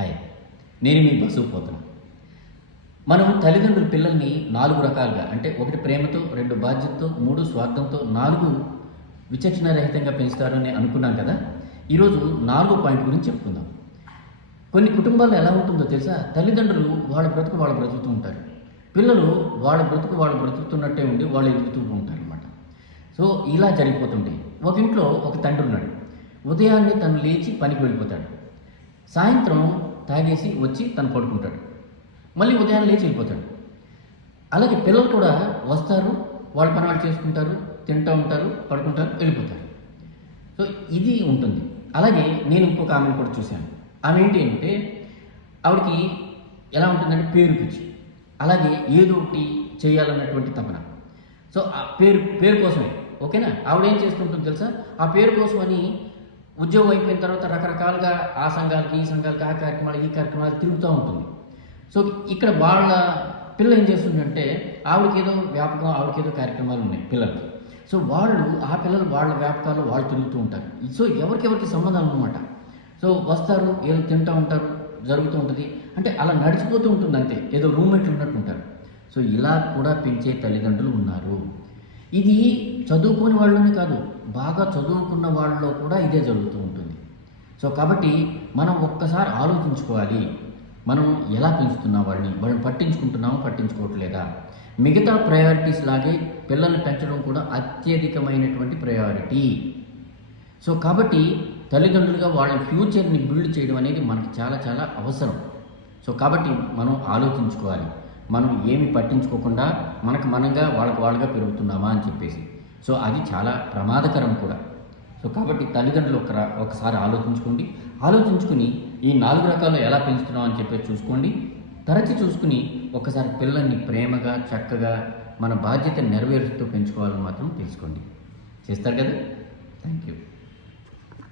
Hi, నేను మీ బసవపోతున్నా. మనం తల్లిదండ్రులు పిల్లల్ని 4 రకాలుగా, అంటే 1 ప్రేమతో, 2 బాధ్యతతో, 3 స్వార్థంతో, 4 విచక్షణారహితంగా పెంచుతారు అని అనుకున్నాం కదా. ఈరోజు 4 పాయింట్ గురించి చెప్పుకుందాం. కొన్ని కుటుంబాల్లో ఎలా ఉంటుందో తెలుసా? తల్లిదండ్రులు వాళ్ళ బ్రతుకు వాళ్ళు బ్రతుకుతూ ఉంటారు, పిల్లలు వాళ్ళ బ్రతుకు వాళ్ళు బ్రతుకుతున్నట్టే ఉండి వాళ్ళు ఎదుగుతూ ఉంటారు అన్నమాట. సో ఇలా జరిగిపోతుంటాయి. ఒక ఇంట్లో ఒక తండ్రి ఉన్నాడు. ఉదయాన్నే తను లేచి పనికి వెళ్ళిపోతాడు, సాయంత్రం తాగేసి వచ్చి తను పడుకుంటాడు, మళ్ళీ ఉదయాన్నే లేచి వెళ్ళిపోతాడు. అలాగే పిల్లలు కూడా వస్తారు, వాళ్ళ పని వాళ్ళు చేసుకుంటారు, తింటూ ఉంటారు, పడుకుంటారు, వెళ్ళిపోతారు. సో ఇది ఉంటుంది. అలాగే నేను ఇంకొక ఆమెను కూడా చూశాను. ఆమె ఏంటి అంటే, ఆవిడకి ఎలా ఉంటుందంటే పేరు పిచ్చి, అలాగే ఏదో ఒకటి చేయాలన్నటువంటి తపన. సో ఆ పేరు కోసమే, ఓకేనా, ఆవిడ ఏం చేస్తుంటుంది తెలుసా? ఆ పేరు కోసం అని ఉద్యోగం అయిపోయిన తర్వాత రకరకాలుగా ఆ సంఘాలకి, ఈ సంఘాలకి, ఆ కార్యక్రమాలు, ఈ కార్యక్రమాలు తిరుగుతూ ఉంటుంది. సో ఇక్కడ వాళ్ళ పిల్ల ఏం చేస్తుందంటే, ఆవిడకి ఏదో వ్యాపకం, ఆవిడకి ఏదో కార్యక్రమాలు ఉన్నాయి పిల్లలకి. సో ఆ పిల్లలు వాళ్ళ వ్యాపకాలు వాళ్ళు తిరుగుతూ ఉంటారు. సో ఎవరికెవరికి సంబంధం అన్నమాట. సో వస్తారు, ఏదో తింటూ ఉంటారు, జరుగుతూ ఉంటుంది, అంటే అలా నడిచిపోతూ ఉంటుంది అంతే, ఏదో రూమ్మేట్లు ఉన్నట్టు ఉంటారు. సో ఇలా కూడా పెంచే తల్లిదండ్రులు ఉన్నారు. ఇది చదువుకోని వాళ్ళలోనే కాదు, బాగా చదువుకున్న వాళ్ళలో కూడా ఇదే జరుగుతూ ఉంటుంది. సో కాబట్టి మనం ఒక్కసారి ఆలోచించుకోవాలి, మనం ఎలా పెంచుతున్నాం వాళ్ళని పట్టించుకుంటున్నామో పట్టించుకోవట్లేదా. మిగతా ప్రయారిటీస్ లాగే పిల్లల్ని పెంచడం కూడా అత్యధికమైనటువంటి ప్రయారిటీ. సో కాబట్టి తల్లిదండ్రులుగా వాళ్ళ ఫ్యూచర్ని బిల్డ్ చేయడం అనేది మనకి చాలా చాలా అవసరం. సో కాబట్టి మనం ఆలోచించుకోవాలి, మనం ఏమి పట్టించుకోకుండా మనంగా వాళ్ళగా పెరుగుతున్నామా అని చెప్పేసి. సో అది చాలా ప్రమాదకరం కూడా. సో కాబట్టి తల్లిదండ్రులు ఒకసారి ఆలోచించుకుని ఈ 4 రకాలు ఎలా పెంచుతున్నాం అని చెప్పేసి చూసుకోండి. తరచి చూసుకుని ఒకసారి పిల్లల్ని ప్రేమగా, చక్కగా మన బాధ్యత నెరవేరుస్తూ పెంచుకోవాలని మాత్రం తెలుసుకోండి. చేస్తారు కదా. Thank you.